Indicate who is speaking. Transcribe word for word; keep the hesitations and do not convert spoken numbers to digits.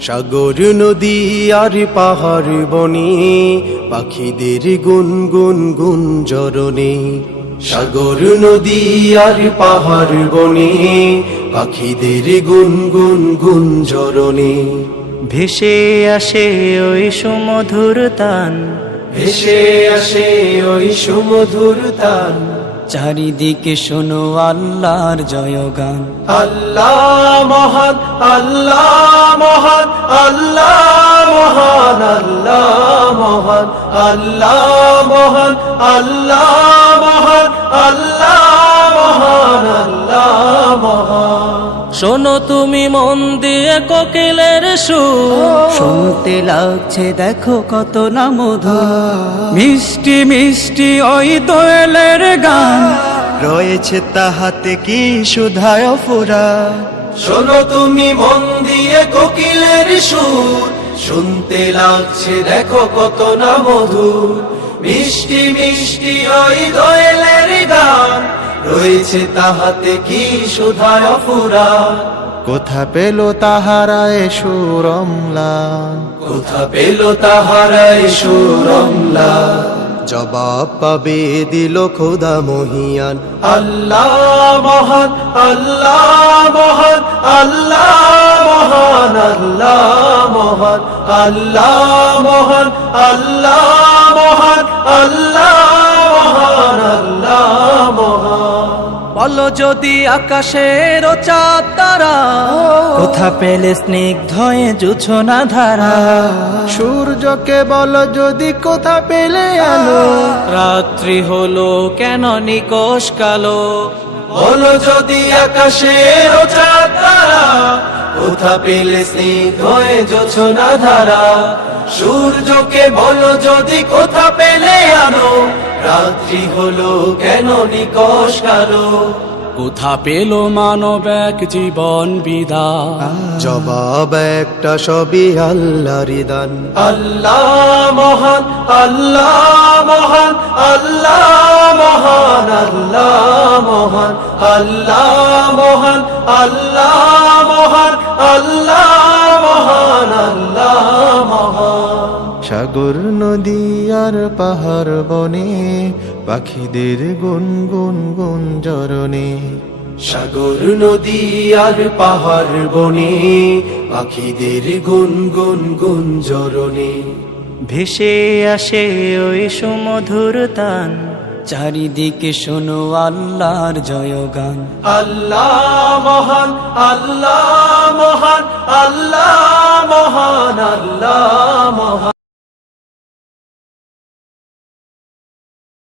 Speaker 1: সাগর নদী আর পাহাড় বনে পাখিদের গুনগুন গুঞ্জরণে। সাগর নদী আর পাহাড় বনে পাখিদের গুনগুন গুঞ্জরণে।
Speaker 2: ভেসে আসে ওই সুমধুর তান,
Speaker 1: ভেসে আসে ওই সুমধুর তান।
Speaker 2: চারিদিকে শোনো আল্লাহর জয়গান।
Speaker 1: আল্লাহ মহান, আল্লাহ মহান, আল্লাহ মহান, আল্লাহ মহান, আল্লাহ মহান, আল্লাহ মহান, আল্লাহ মহান, আল্লাহ মহান।
Speaker 2: শোনো তুমি মন দিয়ে কোকিলের সুর, শুনতে লাগছে দেখো কত না মধুর। মিষ্টি মিষ্টি ওই দোয়েলের গান, রয়েছে তাহাতে কি সুধায় ফুরা।
Speaker 1: শোনো তুমি মন দিয়ে কোকিলের সুর, শুনতে লাগছে দেখো কত না মধুর। মিষ্টি মিষ্টি ওই দোয়েলের গান, রয়েছে তাহাতে কি সুধায় ফুরা।
Speaker 3: কোথা পেল তাহারায় সুরমলা,
Speaker 1: কোথা পেল তাহারায় সুরমলা। জবাব পাবে দিল খোদা মহিয়ান। আল্লাহ মহান, আল্লাহ মহান, আল্লাহ মহান, আল্লাহ মহান, আল্লাহ মহান, আল্লাহ মহান, আল্লাহ মহান, আল্লাহ মহান।
Speaker 2: বলো যদি আকাশের চাঁদ তারা, কোথা পেলে স্নিগ্ধ জোছনা ধারা।
Speaker 3: সূর্যকে বল যদি কোথা পেলে আলো,
Speaker 2: রাত্রি হলো কেন নিকশ কালো।
Speaker 1: বলো যদি আকাশের চাঁদ তারা, কোথা পেলে স্নিগ্ধ হয়ে জোছনা ধারা। সূর্যকে বলো যদি কোথা পেলে আলো, রাত্রি হলো কেন নিকশ কালো।
Speaker 2: কোথা পেল মানব এক জীবন বিদায়।
Speaker 1: জবাব একটা সবই আল্লাহর দান। আল্লাহ মহান, আল্লাহ মহান, আল্লাহ মহান, আল্লাহ মহান, আল্লাহ মহান, আল্লাহ মহান, আল্লাহ মহান, আল্লাহ মহান।
Speaker 3: সাগর নদী আর পাহাড় বনে পাখিদের গুনগুন গুঞ্জরণে।
Speaker 1: সাগর নদী আর পাহাড় বনে পাখিদের গুনগুন গুঞ্জরণে।
Speaker 2: ভেসে আসে ওই সুমধুর তান, চারিদিকে শোনো আল্লাহর জয়গান।
Speaker 1: আল্লাহ মহান, আল্লাহ মহান, আল্লাহ মহান, আল্লাহ